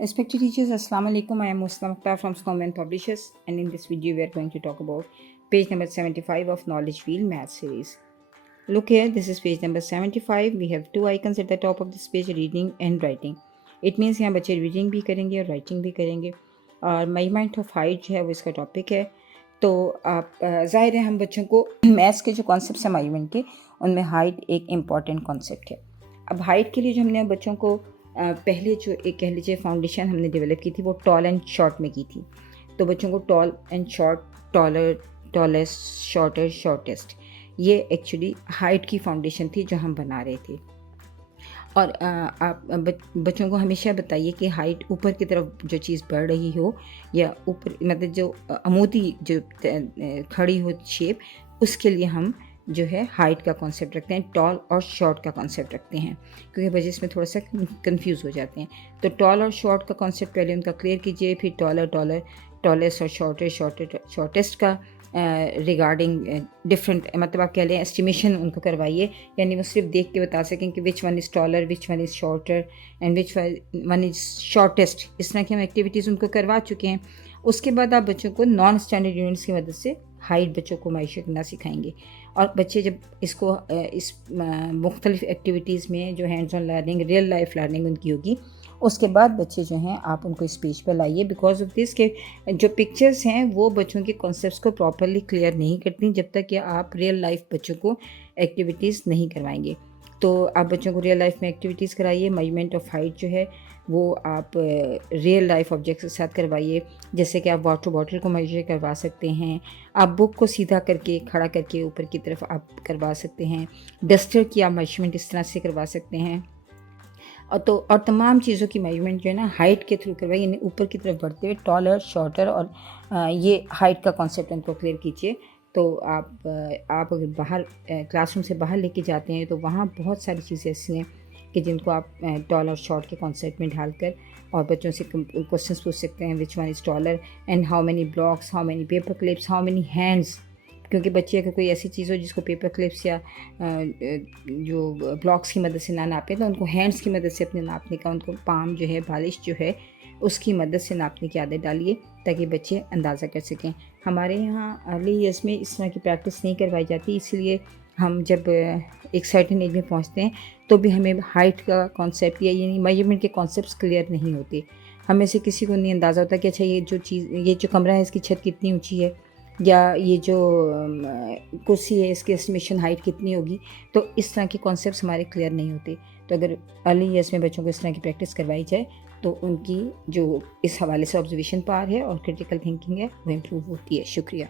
Respected teachers, Assalamu alaikum. I am Muslim Akhtar from Snowman Publishers, and in this video we are going to talk about page number 75 of Knowledge Wheel Math series. Look here, this is page number 75. We have two icons at the top of this page, reading and writing. It means यहाँ बच्चे reading भी करेंगे और writing भी करेंगे और measurement of height जो है वो इसका टॉपिक है। तो आप ज़ाहिर है हम बच्चों को मैथ्स के जो कॉन्सेप्ट हैं मेजरमेंट के, उनमें हाइट एक इम्पॉर्टेंट कॉन्सेप्ट है। अब हाइट के लिए जो हमने बच्चों को पहले जो एक कह लीजिए फाउंडेशन हमने डेवलप की थी वो टॉल एंड शॉर्ट में की थी। तो बच्चों को tall and short, taller, tallest, shorter, shortest, ये एक्चुअली हाइट की फाउंडेशन थी जो हम बना रहे थे। और आप बच्चों को हमेशा बताइए कि हाइट ऊपर की तरफ जो चीज़ बढ़ रही हो या ऊपर मतलब जो अमूदी जो खड़ी हो शेप, उसके लिए हम जो है हाइट का कॉन्सेप्ट रखते हैं, टॉल और शॉर्ट का कॉन्सेप्ट रखते हैं, क्योंकि वजह इसमें थोड़ा सा कंफ्यूज हो जाते हैं। तो टॉल और शॉर्ट का कॉन्सेप्ट पहले उनका क्लियर कीजिए, फिर टॉलर, टॉलेस्ट और शॉर्टेस्ट का रिगार्डिंग डिफरेंट मतलब आप कह लें एस्टिमेशन उनको करवाइए, यानी वो सिर्फ देख के बता सकें कि which one is taller, which one is shorter and which one is shortest. इस तरह की हम एक्टिविटीज़ उनको करवा चुके हैं। उसके बाद आप बच्चों को नॉन स्टैंडर्ड यूनिट्स की मदद से हाइट बच्चों को मैशर करना सिखाएंगे। और बच्चे जब इसको इस मुख्तलिफ एक्टिविटीज़ में जो hands on learning, real life learning उनकी होगी, उसके बाद बच्चे जो हैं आप उनको इस पेज पर लाइए। बिकॉज ऑफ दिस के जो पिक्चर्स हैं वो बच्चों के कॉन्सेप्ट्स को प्रॉपरली क्लियर नहीं करती जब तक कि आप रियल लाइफ बच्चों को एक्टिविटीज़ नहीं करवाएंगे। तो आप बच्चों को रियल लाइफ में एक्टिविटीज़ कराइए। मेजरमेंट ऑफ हाइट जो है वो आप रियल लाइफ ऑब्जेक्ट्स के साथ करवाइए, जैसे कि आप वाटर बॉटल को मेजर करवा सकते हैं, आप बुक को सीधा करके खड़ा करके ऊपर की तरफ आप करवा सकते हैं, डस्टर की आप मेजरमेंट इस तरह से करवा सकते हैं। और तमाम चीज़ों की मेजरमेंट जो है ना हाइट के थ्रू करवाइए, यानी ऊपर की तरफ बढ़ते हुए टॉलर, शॉर्टर और ये हाइट का कॉन्सेप्ट उनको क्लियर कीजिए। तो आप अगर बाहर क्लासरूम से बाहर लेके जाते हैं तो वहाँ बहुत सारी चीज़ें ऐसी हैं कि जिनको आप टॉल और शॉर्ट के कॉन्सेप्ट में ढालकर और बच्चों से क्वेश्चंस पूछ सकते हैं, which one is taller and how many blocks, how many paper clips, how many hands. क्योंकि बच्चे अगर कोई ऐसी चीज़ हो जिसको पेपर क्लिप्स या जो ब्लॉक्स की मदद से ना नापें तो उनको हैंड्स की मदद से अपने नापने का, उनको पाम जो है, बालिश जो है, उसकी मदद से नापने की आदत डालिए ताकि बच्चे अंदाज़ा कर सकें। हमारे यहाँ अर्ली ईयर्स में इस तरह की प्रैक्टिस नहीं करवाई जाती, इसलिए हम जब एक सर्टेन एज में पहुँचते हैं तो भी हमें हाइट का कॉन्सेप्ट या यानी मेजरमेंट के कॉन्सेप्ट्स क्लियर नहीं होते। हमें से किसी को नहीं अंदाज़ा होता कि अच्छा ये जो कमरा है इसकी छत कितनी ऊंची है, या ये जो कुर्सी है इसकी एस्टिमेशन हाइट कितनी होगी। तो इस तरह के कॉन्सेप्ट्स हमारे क्लियर नहीं होते। तो अगर अर्ली ईयर्स में बच्चों को इस तरह की प्रैक्टिस करवाई जाए तो उनकी जो इस हवाले से ऑब्जर्वेशन पावर है और क्रिटिकल थिंकिंग है वो इम्प्रूव होती है। शुक्रिया।